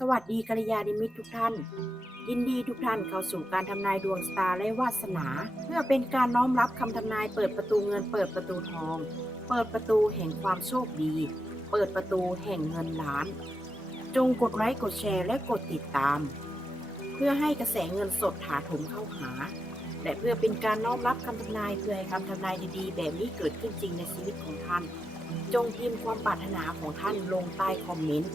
สวัสดีกัลยาณมิตรทุกท่าน ยินดีทุกท่านเข้าสู่การทำนายดวงสตาร์และวาสนา เพื่อเป็นการน้อมรับคำทำนายเปิดประตูเงินเปิดประตูทอง เปิดประตูแห่งความโชคดี เปิดประตูแห่งเงินล้าน จงกดไลค์กดแชร์และกดติดตาม เพื่อให้กระแสเงินสดถาถมเข้าหา และเพื่อเป็นการน้อมรับคำทำนายเพื่อให้คำทำนายดีๆ แบบนี้เกิดขึ้นจริงในชีวิตของท่าน จงพิมพ์ความปรารถนาของท่านลงใต้คอมเมนต์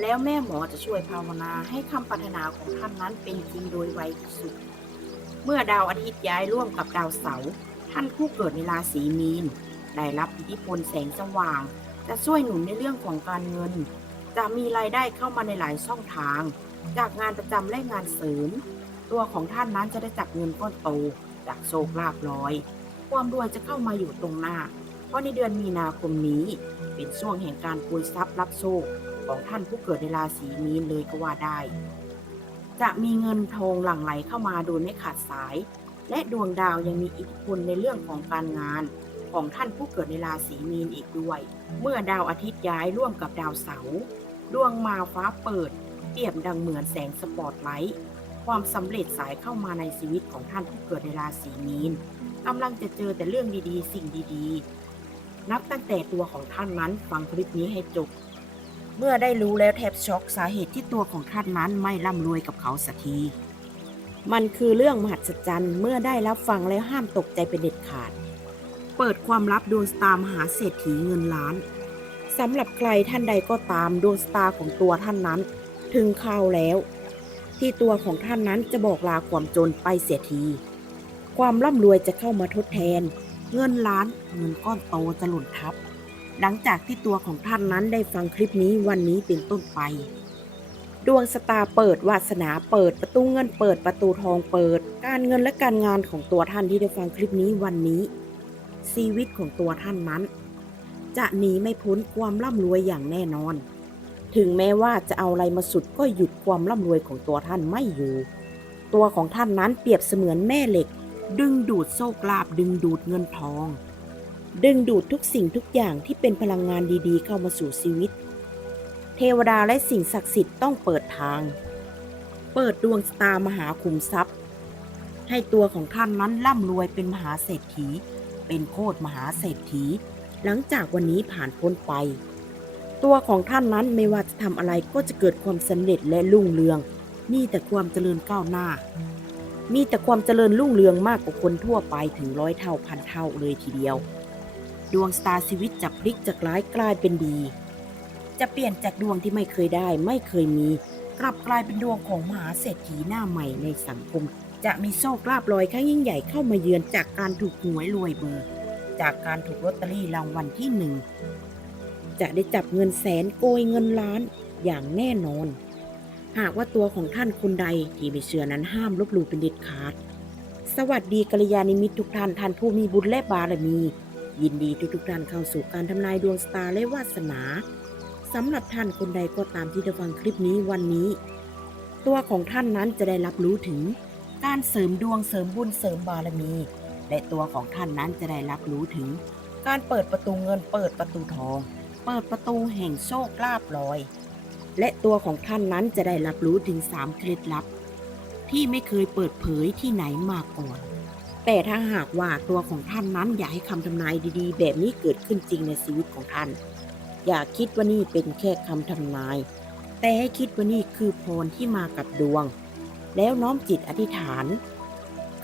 แล้วแม่หมอจะช่วยภาวนาให้คำปรารถนาของท่านนั้นเป็นจริงโดยไวที่สุด เมื่อดาวอาทิตย์ย้ายร่วมกับดาวเสาร์ท่านผู้เกิดในราศีมีน ได้รับอิทธิพลแสงสว่าง จะช่วยหนุนในเรื่องของการเงิน จะมีรายได้เข้ามาในหลายช่องทาง จากงานประจำและงานเสริม ตัวของท่านนั้นจะได้จับเงินก้อนโต จากโชคลาภลอย ความรวยจะเข้ามาอยู่ตรงหน้า เพราะในเดือนมีนาคมนี้ เป็นช่วงแห่งการปุยทรัพย์รับโชค ของท่านผู้เกิดในราศีมีนเลยก็ว่าได้ จะมีเงินทองหลั่งไหลเข้ามาโดยไม่ขาดสาย และดวงดาวยังมีอิทธิพลในเรื่องของการงานของท่านผู้เกิดในราศีมีนอีกด้วย เมื่อดาวอาทิตย์ย้ายร่วมกับดาวเสาร์ดวงมาฟ้าเปิด เปรียบดังเหมือนแสงสปอตไลท์ความสำเร็จสายเข้ามาในชีวิตของท่านผู้เกิดในราศีมีนกำลังจะเจอแต่เรื่องดีๆ สิ่งดีๆ นับตั้งแต่ตัวของท่านนั้นฟังคลิปนี้ให้จบ เมื่อได้รู้แล้วแทบช็อกสาเหตุที่ตัวของท่านนั้นไม่ร่ำรวยกับเขาสักที มันคือเรื่องมหัศจรรย์เมื่อได้รับฟังแล้วห้ามตกใจเป็นเด็ดขาด เปิดความลับดวงสตาร์มหาเศรษฐีเงินล้านสำหรับใครท่านใดก็ตามดวงสตาร์ของตัวท่านนั้น ถึงข่าวแล้ว ที่ตัวของท่านนั้นจะบอกลาความจนไปเสียที ความร่ำรวยจะเข้ามาทดแทน เงินล้านเงินก้อนโตจะหล่นทับ หลังจากที่ตัวของท่านนั้นได้ฟังคลิปนี้วันนี้เป็นต้นไป ดวงสตาร์เปิดวาสนาเปิดประตูเงินเปิดประตูทองเปิด การเงินและการงานของตัวท่านที่ได้ฟังคลิปนี้วันนี้ ชีวิตของตัวท่านนั้น จะหนีไม่พ้นความร่ำรวยอย่างแน่นอน ถึงแม้ว่าจะเอาอะไรมาสุดก็หยุดความร่ำรวยของตัวท่านไม่อยู่ ตัวของท่านนั้นเปรียบเสมือนแม่เหล็ก ดึงดูดโชคลาภดึงดูดเงินทอง ดึงดูดทุกสิ่งทุกอย่างที่เป็นพลังงานดีๆ เข้ามาสู่ชีวิต เทวดาและสิ่งศักดิ์สิทธิ์ต้องเปิดทาง เปิดดวงสตามหาคุมทรัพย์ ให้ตัวของท่านนั้นร่ำรวยเป็นมหาเศรษฐี เป็นโคตรมหาเศรษฐี หลังจากวันนี้ผ่านพ้นไป ตัวของท่านนั้นไม่ว่าจะทำอะไรก็จะเกิดความสำเร็จและรุ่งเรือง มีแต่ความเจริญก้าวหน้า มีแต่ความเจริญรุ่งเรืองมากกว่าคนทั่วไปถึงร้อยเท่าพันเท่าเลยทีเดียว ดวงสตาร์ชีวิตจะพลิกจากร้ายกลายเป็นดี จะเปลี่ยนจากดวงที่ไม่เคยได้ไม่เคยมี กลับกลายเป็นดวงของมหาเศรษฐีหน้าใหม่ในสังคม จะมีโชคลาภลอยครั้งยิ่งใหญ่เข้ามาเยือนจากการถูกหวยรวยเบอร์ จากการถูกลอตเตอรี่รางวัลที่หนึ่งจะได้จับเงินแสนโกยเงินล้านอย่างแน่นอน หากว่าตัวของท่านคนใดที่ไม่เชื่อนั้นห้ามลบหลู่เป็นเด็ดขาด สวัสดีกัลยาณมิตรทุกท่านท่านผู้มีบุญและบารมี ยินดีทุกทุกท่านเข้าสู่การทำนายดวงสตาร์และวาสนาสำหรับท่านคนใดก็ตามที่ได้ฟังคลิปนี้วันนี้ ตัวของท่านนั้นจะได้รับรู้ถึง การเสริมดวงเสริมบุญเสริมบารมี และตัวของท่านนั้นจะได้รับรู้ถึง การเปิดประตูเงินเปิดประตูทอง เปิดประตูแห่งโชคลาภลอย และตัวของท่านนั้นจะได้รับรู้ถึงสามเคล็ดลับ ที่ไม่เคยเปิดเผยที่ไหนมาก่อน แต่ถ้าหากว่าตัวของท่านนั้นอยากให้คำทำนายดีๆ แบบนี้เกิดขึ้นจริงในชีวิตของท่าน อย่าคิดว่านี่เป็นแค่คำทำนาย แต่ให้คิดว่านี่คือพรที่มากับดวง แล้วน้อมจิตอธิษฐาน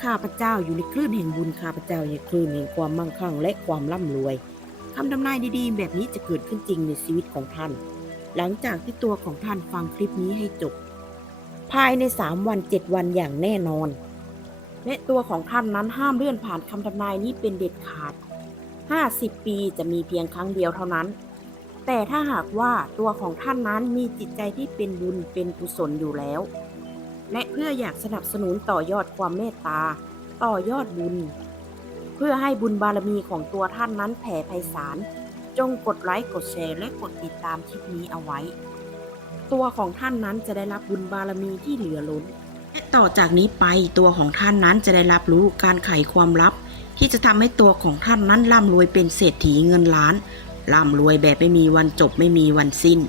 ข้าพเจ้าอยู่ในคลื่นแห่งบุญข้าพเจ้าอยู่ในคลื่นแห่งความมั่งคั่งและความร่ำรวยคำทำนายดีๆ แบบนี้จะเกิดขึ้นจริงในชีวิตของท่าน หลังจากที่ตัวของท่านฟังคลิปนี้ให้จบ ภายใน 3 วัน 7 วันอย่างแน่นอน และตัวของท่านนั้นห้ามเลื่อนผ่านคำทำนายนี้เป็นเด็ดขาด 50 ปีจะมีเพียงครั้งเดียวเท่านั้น แต่ถ้าหากว่าตัวของท่านนั้นมีจิตใจที่เป็นบุญเป็นกุศลอยู่แล้ว และเพื่ออยากสนับสนุนต่อยอดความเมตตา ต่อยอดบุญ เพื่อให้บุญบารมีของตัวท่านนั้นแผ่ไพศาลจงกดไลค์กดแชร์และกดติดตามคลิปนี้เอาไว้ ตัวของท่านนั้นจะได้รับบุญบารมีที่เหลือล้น ต่อจากนี้ไปตัวของท่านนั้นจะได้รับรู้การไขความลับ ที่จะทำให้ตัวของท่านนั้นร่ำรวยเป็นเศรษฐีเงินล้านร่ำรวยแบบไม่มีวันจบไม่มีวันสิ้น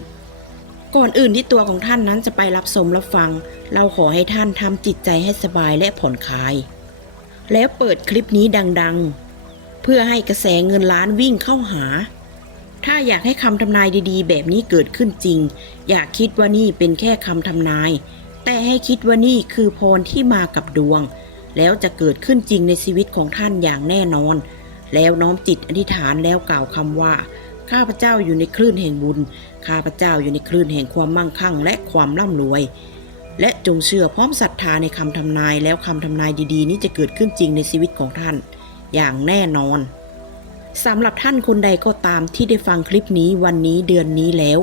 ก่อนอื่นที่ตัวของท่านนั้นจะไปรับชมรับฟัง เราขอให้ท่านทำจิตใจให้สบายและผ่อนคลาย แล้วเปิดคลิปนี้ดังๆ เพื่อให้กระแสเงินล้านวิ่งเข้าหา ถ้าอยากให้คำทำนายดีๆ แบบนี้เกิดขึ้นจริง อย่าคิดว่านี่เป็นแค่คำทำนาย แต่ให้คิดว่านี่คือพรที่มากับดวง แล้วจะเกิดขึ้นจริงในชีวิตของท่านอย่างแน่นอน แล้วน้อมจิตอธิษฐานแล้วกล่าวคำว่า ข้าพเจ้าอยู่ในคลื่นแห่งบุญ ข้าพเจ้าอยู่ในคลื่นแห่งความมั่งคั่ง และความร่ำรวย และจงเชื่อพร้อมศรัทธาในคำทำนายแล้วคำทำนายดีๆ นี้จะเกิดขึ้นจริงในชีวิตของท่าน อย่างแน่นอนสำหรับท่านคนใดก็ตามที่ได้ฟังคลิปนี้วันนี้เดือนนี้แล้ว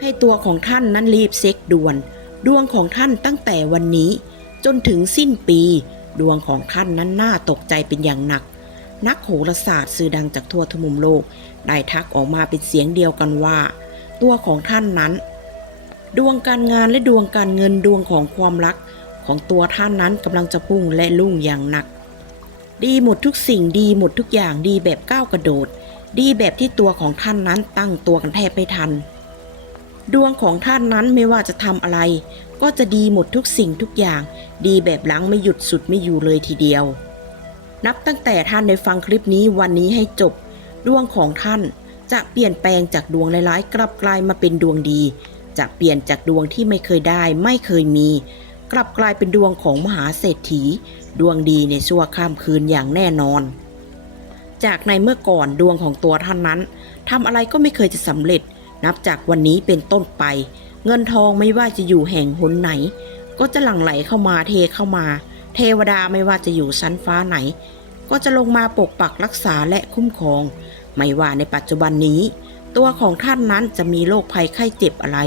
ให้ตัวของท่านนั้นรีบเซ็กด่วน ดวงของท่านตั้งแต่วันนี้ จนถึงสิ้นปี ดวงของท่านนั้นน่าตกใจเป็นอย่างหนัก นักโหราศาสตร์สื่อดังจากทั่วทุกมุมโลก ได้ทักออกมาเป็นเสียงเดียวกันว่า ตัวของท่านนั้น ดวงการงานและดวงการเงินดวงของความรัก ของตัวท่านนั้นกำลังจะพุ่งและลุ่งอย่างหนัก ดีหมดทุกสิ่งดีหมดทุกอย่างดีแบบก้าวกระโดด ดีแบบที่ตัวของท่านนั้นตั้งตัวกันแทบไม่ทัน ดวงของท่านนั้นไม่ว่าจะทำอะไร ก็จะดีหมดทุกสิ่งทุกอย่าง ดีแบบหลังไม่หยุดสุดไม่อยู่เลยทีเดียว นับตั้งแต่ท่านได้ฟังคลิปนี้วันนี้ให้จบ ดวงของท่านจะเปลี่ยนแปลงจากดวงร้ายๆกลับกลายมาเป็นดวงดี จะเปลี่ยนจากดวงที่ไม่เคยได้ไม่เคยมี กลับกลายเป็นดวงของมหาเศรษฐี ดวงดีในชั่วข้ามคืนอย่างแน่นอน จากในเมื่อก่อนดวงของตัวท่านนั้นทำอะไรก็ไม่เคยจะสำเร็จ นับจากวันนี้เป็นต้นไป เงินทองไม่ว่าจะอยู่แห่งหนไหน ก็จะหลั่งไหลเข้ามาเทเข้ามา เทวดาไม่ว่าจะอยู่ชั้นฟ้าไหน ก็จะลงมาปกปักรักษาและคุ้มครอง ไม่ว่าในปัจจุบันนี้ ตัวของท่านนั้นจะมีโรคภัยไข้เจ็บอะไร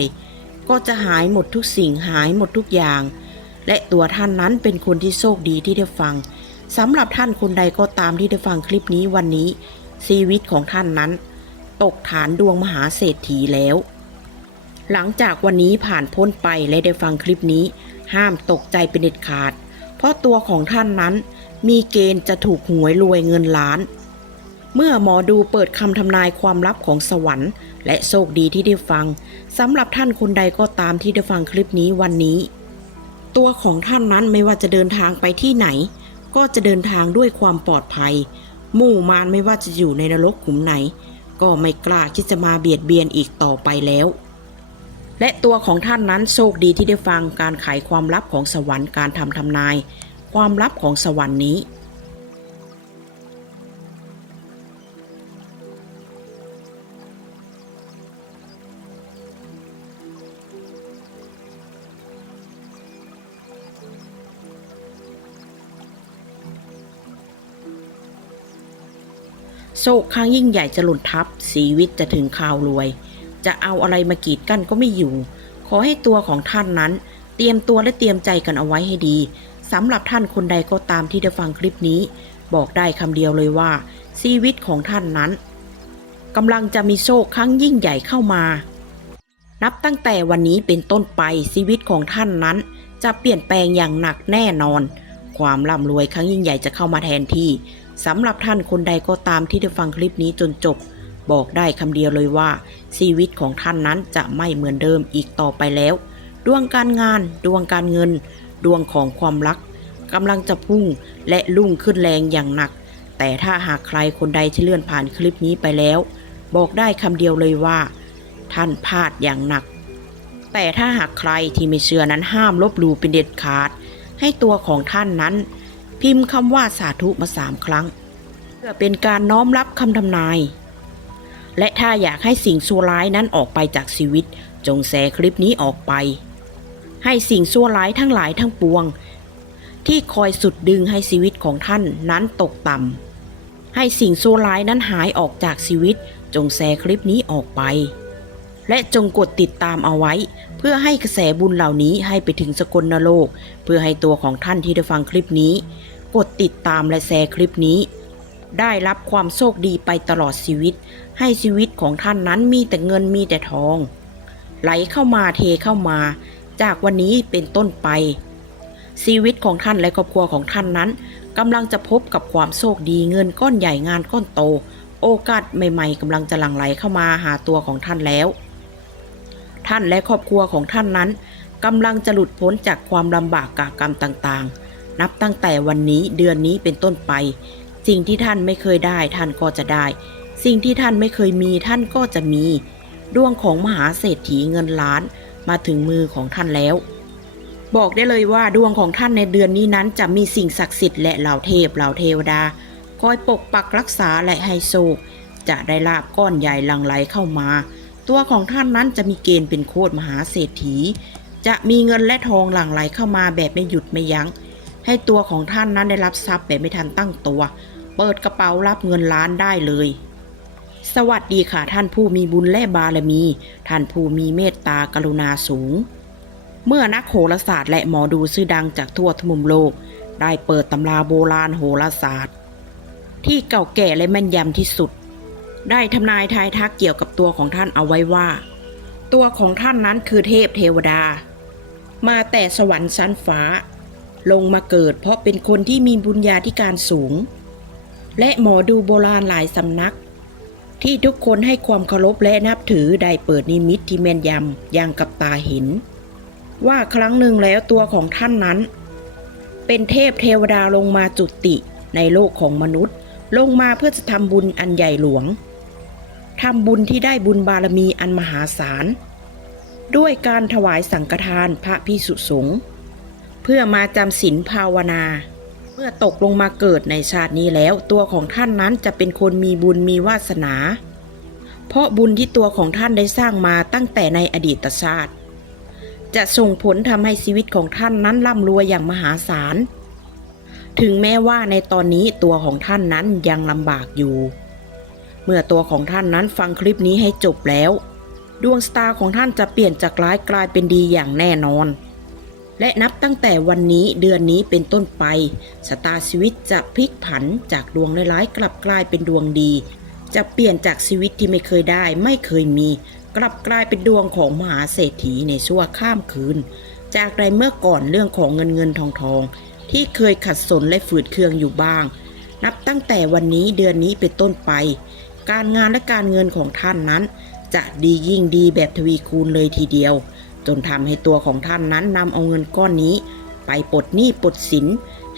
ก็จะหายหมดทุกสิ่งหายหมดทุกอย่าง และตัวท่านนั้นเป็นคนที่โชคดีที่ได้ฟังสำหรับท่านคนใดก็ตามที่ได้ฟังคลิปนี้วันนี้ชีวิตของท่านนั้น ตกฐานดวงมหาเศรษฐีแล้ว หลังจากวันนี้ผ่านพ้นไปและได้ฟังคลิปนี้ ห้ามตกใจเป็นเด็ดขาด เพราะตัวของท่านนั้น มีเกณฑ์จะถูกหวยรวยเงินล้าน เมื่อหมอดูเปิดคำทำนายความลับของสวรรค์ และโชคดีที่ได้ฟังสำหรับท่านคนใดก็ตามที่ได้ฟังคลิปนี้วันนี้ ตัวของท่านนั้นไม่ว่าจะเดินทางไปที่ไหน ก็จะเดินทางด้วยความปลอดภัยหมู่มารไม่ว่าจะอยู่ในนรกขุมไหน ก็ไม่กล้าที่จะมาเบียดเบียนอีกต่อไปแล้ว และตัวของท่านนั้นโชคดีที่ได้ฟังการไขความลับของสวรรค์การทำทำนาย ความลับของสวรรค์นี้ ศกครั้งยิ่งใหญ่จะหล่นทับชีวิตจะถึงข่าวรวย จะเอาอะไรมากีดกั้นก็ไม่อยู่ ขอให้ตัวของท่านนั้น เตรียมตัวและเตรียมใจกันเอาไว้ให้ดีสำหรับท่านคนใดก็ตามที่ได้ฟังคลิปนี้ บอกได้คำเดียวเลยว่า ชีวิตของท่านนั้นกำลังจะมีโชคครั้งยิ่งใหญ่เข้ามา นับตั้งแต่วันนี้เป็นต้นไปชีวิตของท่านนั้น จะเปลี่ยนแปลงอย่างหนักแน่นอน ความร่ำรวยครั้งยิ่งใหญ่จะเข้ามาแทนที่ สำหรับท่านคนใดก็ตามที่ได้ฟังคลิปนี้จนจบ บอกได้คำเดียวเลยว่า ชีวิตของท่านนั้นจะไม่เหมือนเดิมอีกต่อไปแล้ว ดวงการงาน ดวงการเงิน ดวงของความรักกำลังจะพุ่งและลุ่งขึ้นแรงอย่างหนัก แต่ถ้าหากใครคนใดที่เลื่อนผ่านคลิปนี้ไปแล้ว บอกได้คำเดียวเลยว่า ท่านพลาดอย่างหนัก แต่ถ้าหากใครที่ไม่เชื่อนั้นห้ามลบหลู่เป็นเด็ดขาด ให้ตัวของท่านนั้น พิมพ์คำว่าสาธุมาสามครั้ง เพื่อเป็นการน้อมรับคำทำนาย และถ้าอยากให้สิ่งชั่วร้ายนั้นออกไปจากชีวิต จงแชร์คลิปนี้ออกไป ให้สิ่งชั่วร้ายทั้งหลายทั้งปวง ที่คอยสุดดึงให้ชีวิตของท่านนั้นตกต่ำให้สิ่งชั่วร้ายนั้นหายออกจากชีวิต จงแชร์คลิปนี้ออกไป และจงกดติดตามเอาไว้ เพื่อให้กระแสบุญเหล่านี้ให้ไปถึงสกลนโลก เพื่อให้ตัวของท่านที่ได้ฟังคลิปนี้ กดติดตามและแชร์คลิปนี้ ได้รับความโชคดีไปตลอดชีวิต ให้ชีวิตของท่านนั้นมีแต่เงินมีแต่ทอง ไหลเข้ามาเทเข้ามา จากวันนี้เป็นต้นไป ชีวิตของท่านและครอบครัวของท่านนั้นกำลังจะพบกับความโชคดีเงินก้อนใหญ่งานก้อนโต โอกาสใหม่ ๆกำลังจะหลั่งไหลเข้ามาหาตัวของท่านแล้ว ท่านและครอบครัวของท่านนั้นกำลังจะหลุดพ้นจากความลำบากกากรรมต่างๆ นับตั้งแต่วันนี้เดือนนี้เป็นต้นไป สิ่งที่ท่านไม่เคยได้ท่านก็จะได้ สิ่งที่ท่านไม่เคยมีท่านก็จะมี ดวงของมหาเศรษฐีเงินล้านมาถึงมือของท่านแล้ว บอกได้เลยว่าดวงของท่านในเดือนนี้นั้นจะมีสิ่งศักดิ์สิทธิ์และเหล่าเทพเหล่าเทวดา คอยปกปักรักษาและให้โชคจะได้ลาบก้อนใหญ่หลั่งไหลเข้ามา ตัวของท่านนั้นจะมีเกณฑ์เป็นโคตรมหาเศรษฐี จะมีเงินและทองหลั่งไหลเข้ามาแบบไม่หยุดไม่ยัง้ง ให้ตัวของท่านนั้นได้รับทรัพย์แบบไม่ทันตั้งตัว เปิดกระเป๋ารับเงินล้านได้เลย สวัสดีค่ะท่านผู้มีบุญและบารมี ท่านผู้มีเมตตากรุณาสูง เมื่อนักโหราศาสตร์และหมอดูชื่อดังจากทั่วทุกมุมโลก ได้เปิดตำราโบราณโหราศาสตร์ ที่เก่าแก่และแม่นยำที่สุด ได้ทำนายทายทักเกี่ยวกับตัวของท่านเอาไว้ว่า ตัวของท่านนั้นคือเทพเทวดา มาแต่สวรรค์ชั้นฟ้า ลงมาเกิดเพราะเป็นคนที่มีบุญญาธิการสูง และหมอดูโบราณหลายสำนัก ที่ทุกคนให้ความเคารพและนับถือได้เปิดนิมิตที่แม่นยำอย่างกับตาเห็น ว่าครั้งหนึ่งแล้วตัวของท่านนั้น เป็นเทพเทวดาลงมาจุติในโลกของมนุษย์ลงมาเพื่อจะทำบุญอันใหญ่หลวง ทำบุญที่ได้บุญบารมีอันมหาศาล ด้วยการถวายสังฆทานพระพิสุสงฆ์เพื่อมาจำศีลภาวนา เมื่อตกลงมาเกิดในชาตินี้แล้ว ตัวของท่านนั้นจะเป็นคนมีบุญมีวาสนา เพราะบุญที่ตัวของท่านได้สร้างมาตั้งแต่ในอดีตชาติ จะส่งผลทำให้ชีวิตของท่านนั้นร่ำรวยอย่างมหาศาลถึงแม้ว่าในตอนนี้ตัวของท่านนั้นยังลำบากอยู่ เมื่อตัวของท่านนั้นฟังคลิปนี้ให้จบแล้ว ดวงสตาร์ของท่านจะเปลี่ยนจากร้ายกลายเป็นดีอย่างแน่นอน และนับตั้งแต่วันนี้เดือนนี้เป็นต้นไปสตาร์ชีวิตจะพลิกผันจากดวงร้ายกลับกลายเป็นดวงดี จะเปลี่ยนจากชีวิตที่ไม่เคยได้ไม่เคยมี กลับกลายเป็นดวงของมหาเศรษฐีในชั่วข้ามคืน จากใดเมื่อก่อนเรื่องของเงินเงินทองทองที่เคยขัดสนและฝืดเคืองอยู่บ้าง นับตั้งแต่วันนี้เดือนนี้เป็นต้นไป การงานและการเงินของท่านนั้น จะดียิ่งดีแบบทวีคูณเลยทีเดียว จนทำให้ตัวของท่านนั้นนำเอาเงินก้อนนี้ ไปปลดหนี้ปลดสิน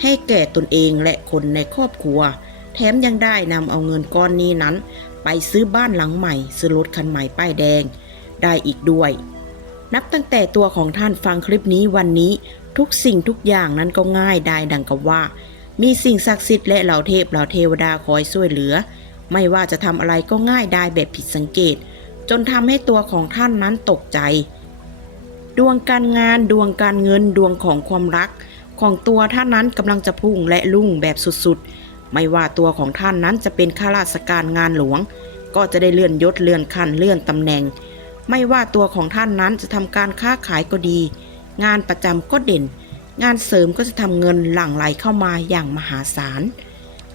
ให้แก่ตนเองและคนในครอบครัว แถมยังได้นำเอาเงินก้อนนี้นั้น ไปซื้อบ้านหลังใหม่ซื้อรถคันใหม่ป้ายแดง ได้อีกด้วย นับตั้งแต่ตัวของท่านฟังคลิปนี้วันนี้ทุกสิ่งทุกอย่างนั้นก็ง่ายได้ดังกับว่า มีสิ่งศักดิ์สิทธิ์และเหล่าเทพเหล่าเทวดาคอยช่วยเหลือ ไม่ว่าจะทำอะไรก็ง่ายได้แบบผิดสังเกต จนทำให้ตัวของท่านนั้นตกใจ ดวงการงานดวงการเงินดวงของความรัก ของตัวท่านนั้นกำลังจะพุ่งและลุ่งแบบสุดๆ ไม่ว่าตัวของท่านนั้นจะเป็นข้าราชการงานหลวง ก็จะได้เลื่อนยศเลื่อนขั้นเลื่อนตำแหน่ง ไม่ว่าตัวของท่านนั้นจะทำการค้าขายก็ดี งานประจำก็เด่น งานเสริมก็จะทำเงินหลั่งไหลเข้ามาอย่างมหาศาล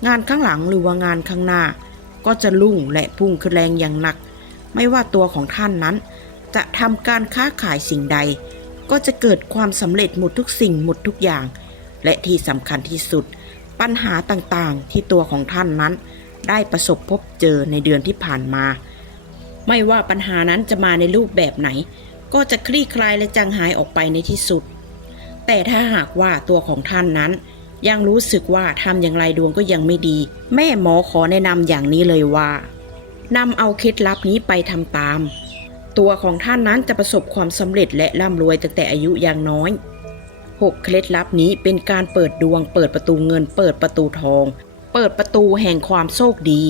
งานข้างหลังหรือว่างานข้างหน้า ก็จะลุ่งและพุ่งขึ้นแรงอย่างหนัก ไม่ว่าตัวของท่านนั้น จะทำการค้าขายสิ่งใด ก็จะเกิดความสำเร็จหมดทุกสิ่งหมดทุกอย่าง และที่สำคัญที่สุด ปัญหาต่างๆ ที่ตัวของท่านนั้น ได้ประสบพบเจอในเดือนที่ผ่านมา ไม่ว่าปัญหานั้นจะมาในรูปแบบไหน ก็จะคลี่คลายและจางหายออกไปในที่สุด แต่ถ้าหากว่าตัวของท่านนั้น ยังรู้สึกว่าทำอย่างไรดวงก็ยังไม่ดี แม่หมอขอแนะนำอย่างนี้เลยว่านำเอาเคล็ดลับนี้ไปทำตาม ตัวของท่านนั้นจะประสบความสำเร็จและร่ำรวยตั้งแต่อายุยังน้อยหกเคล็ดลับนี้เป็นการเปิดดวง เปิดประตูเงิน เปิดประตูทอง เปิดประตูแห่งความโชคดี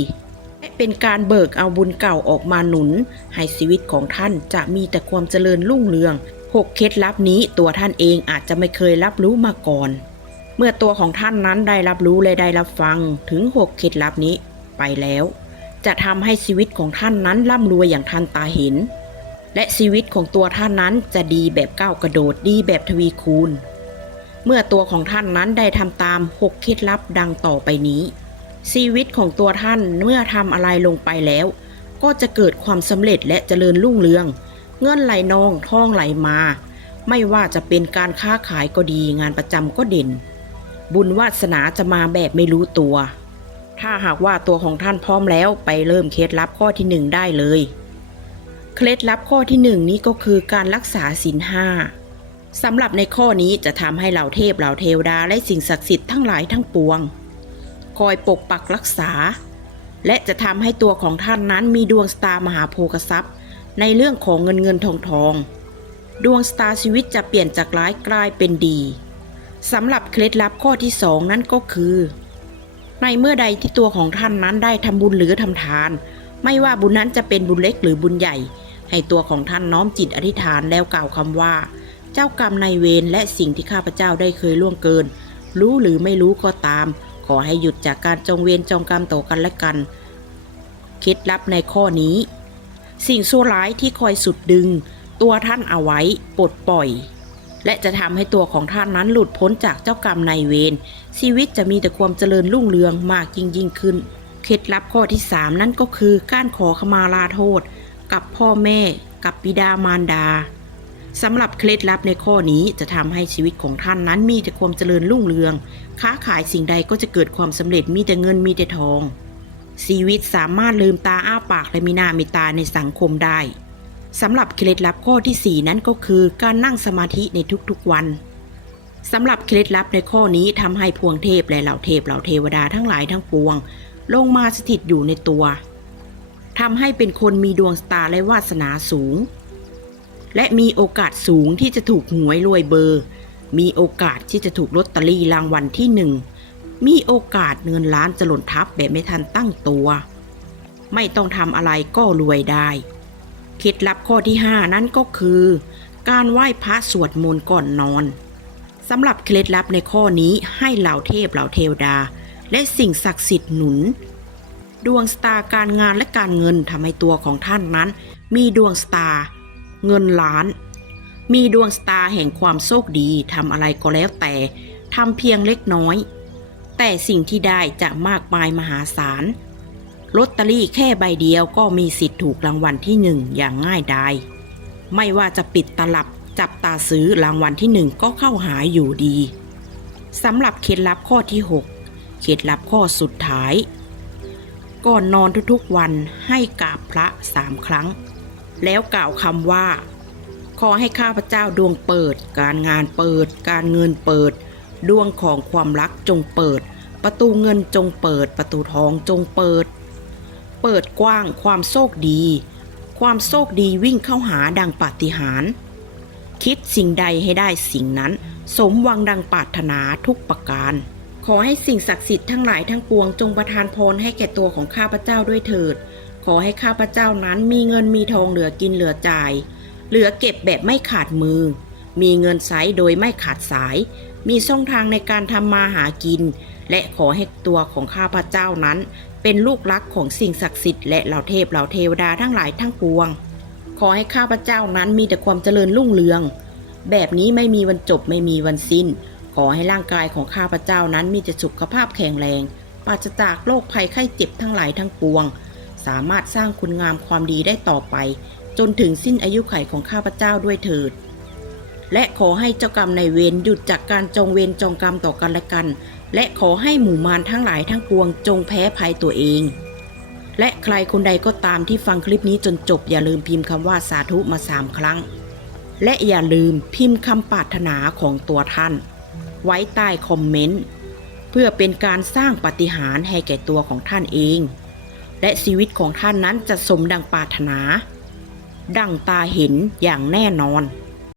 และเป็นการเบิกเอาบุญเก่าออกมาหนุน ให้ชีวิตของท่านจะมีแต่ความเจริญรุ่งเรืองหกเคล็ดลับนี้ตัวท่านเองอาจจะไม่เคยรับรู้มาก่อน เมื่อตัวของท่านนั้นได้รับรู้และได้รับฟังถึงหกเคล็ดลับนี้ไปแล้ว จะทำให้ชีวิตของท่านนั้นร่ำรวยอย่างทันตาเห็น และชีวิตของตัวท่านนั้นจะดีแบบก้าวกระโดดดีแบบทวีคูณ เมื่อตัวของท่านนั้นได้ทำตามหกเคล็ดลับดังต่อไปนี้ ชีวิตของตัวท่านเมื่อทำอะไรลงไปแล้ว ก็จะเกิดความสำเร็จและเจริญรุ่งเรือง เงินไหลนองทองไหลมา ไม่ว่าจะเป็นการค้าขายก็ดีงานประจำก็เด่น บุญวาสนาจะมาแบบไม่รู้ตัว ถ้าหากว่าตัวของท่านพร้อมแล้วไปเริ่มเคล็ดลับข้อที่หนึ่งได้เลย เคล็ดลับข้อที่หนึ่งนี้ก็คือการรักษาศีลห้าสำหรับในข้อนี้จะทำให้เหล่าเทพเหล่าเทวดาและสิ่งศักดิ์สิทธิ์ทั้งหลายทั้งปวง คอยปกปักรักษา และจะทำให้ตัวของท่านนั้นมีดวงสตาร์มหาโภคทรัพย์ ในเรื่องของเงินเงินทองทอง ดวงสตาร์ชีวิตจะเปลี่ยนจากร้ายกลายเป็นดี สำหรับเคล็ดลับข้อที่สองนั่นก็คือ ในเมื่อใดที่ตัวของท่านนั้นได้ทำบุญหรือทำทาน ไม่ว่าบุญนั้นจะเป็นบุญเล็กหรือบุญใหญ่ ให้ตัวของท่านน้อมจิตอธิษฐานแล้วกล่าวคำว่า เจ้ากรรมนายเวรและสิ่งที่ข้าพเจ้าได้เคยล่วงเกิน รู้หรือไม่รู้ก็ตาม ขอให้หยุดจากการจองเวรจองกรรมต่อกันและกันเคล็ดลับในข้อนี้ สิ่งชั่วร้ายที่คอยสุดดึง ตัวท่านเอาไว้ปลดปล่อย และจะทำให้ตัวของท่านนั้นหลุดพ้นจากเจ้ากรรมนายเวรชีวิตจะมีแต่ความเจริญรุ่งเรืองมากยิ่งยิ่งขึ้น เคล็ดลับข้อที่ 3 นั่นก็คือการขอขมาลาโทษ กับพ่อแม่ กับบิดามารดาสำหรับเคล็ดลับในข้อนี้จะทำให้ชีวิตของท่านนั้นมีแต่ความเจริญรุ่งเรือง ค้าขายสิ่งใดก็จะเกิดความสำเร็จมีแต่เงินมีแต่ทองชีวิตสามารถลืมตาอ้าปากและมีหน้ามีตาในสังคมได้ สำหรับเคล็ดลับข้อที่ 4 นั้นก็คือการนั่งสมาธิในทุกๆวันสำหรับเคล็ดลับในข้อนี้ทำให้พวงเทพและเหล่าเทพเหล่าเทวดาทั้งหลายทั้งปวง ลงมาสถิตอยู่ในตัวทำให้เป็นคนมีดวงตาและวาสนาสูง และมีโอกาสสูงที่จะถูกหวยรวยเบอร์ มีโอกาสที่จะถูกลอตเตอรี่รางวัลที่หนึ่งมีโอกาสเงินล้านจะหล่นทับแบบไม่ทันตั้งตัว ไม่ต้องทำอะไรก็รวยได้ เคล็ดลับข้อที่ 5 นั่นก็คือ การไหว้พระสวดมนต์ก่อนนอนสำหรับเคล็ดลับในข้อนี้ให้เหล่าเทพเหล่าเทวดา และสิ่งศักดิ์สิทธิ์หนุน ดวงสตาร์การงานและการเงินทำให้ตัวของท่านนั้น มีดวงสตาร์เงินล้าน มีดวงสตาร์แห่งความโชคดีทำอะไรก็แล้วแต่ทำเพียงเล็กน้อย แต่สิ่งที่ได้จะมากมายมหาศาล ลอตเตอรี่แค่ใบเดียวก็มีสิทธิ์ถูกรางวัลที่หนึ่งอย่างง่ายดาย ไม่ว่าจะปิดตลับจับตาซื้อรางวัลที่หนึ่งก็เข้าหาอยู่ดีสำหรับเคล็ดลับข้อที่ 6 เคล็ดลับข้อสุดท้าย ก่อนนอนทุกๆวันให้กราบพระสามครั้ง แล้วกล่าวคำว่า ขอให้ข้าพเจ้าดวงเปิด การงานเปิด การเงินเปิด ดวงของความรักจงเปิด ประตูเงินจงเปิด ประตูทองจงเปิด เปิดกว้างความโชคดี ความโชคดีวิ่งเข้าหาดังปาฏิหาริย์คิดสิ่งใดให้ได้สิ่งนั้น สมวังดังปรารถนาทุกประการ ขอให้สิ่งศักดิ์สิทธิ์ทั้งหลายทั้งปวงจงประทานพรให้แก่ตัวของข้าพเจ้าด้วยเถิด ขอให้ข้าพเจ้านั้นมีเงินมีทองเหลือกินเหลือจ่าย เหลือเก็บแบบไม่ขาดมือ มีเงินใช้โดยไม่ขาดสาย มีช่องทางในการทำมาหากิน และขอให้ตัวของข้าพเจ้านั้น เป็นลูกรักของสิ่งศักดิ์สิทธิ์และเหล่าเทพเหล่าเทวดาทั้งหลายทั้งปวง ขอให้ข้าพเจ้านั้นมีแต่ความเจริญรุ่งเรือง แบบนี้ไม่มีวันจบไม่มีวันสิ้น ขอให้ร่างกายของข้าพเจ้านั้นมีแต่สุขภาพแข็งแรงปราศจากโรคภัยไข้เจ็บทั้งหลายทั้งปวง สามารถสร้างคุณงามความดีได้ต่อไป จนถึงสิ้นอายุไขของข้าพเจ้าด้วยเถิด และขอให้เจ้ากรรมนายเวรหยุดจากการจองเวรจองกรรมต่อกันและกัน และขอให้หมู่มารทั้งหลายทั้งปวงจงแพ้ภัยตัวเอง และใครคนใดก็ตามที่ฟังคลิปนี้จนจบอย่าลืมพิมพ์คำว่าสาธุมาสามครั้ง และอย่าลืมพิมพ์คำปรารถนาของตัวท่าน ไว้ใต้คอมเมนต์เพื่อเป็นการสร้างปาฏิหาริย์ให้แก่ตัวของท่านเอง และชีวิตของท่านนั้นจะสมดังปรารถนา ดังตาเห็นอย่างแน่นอน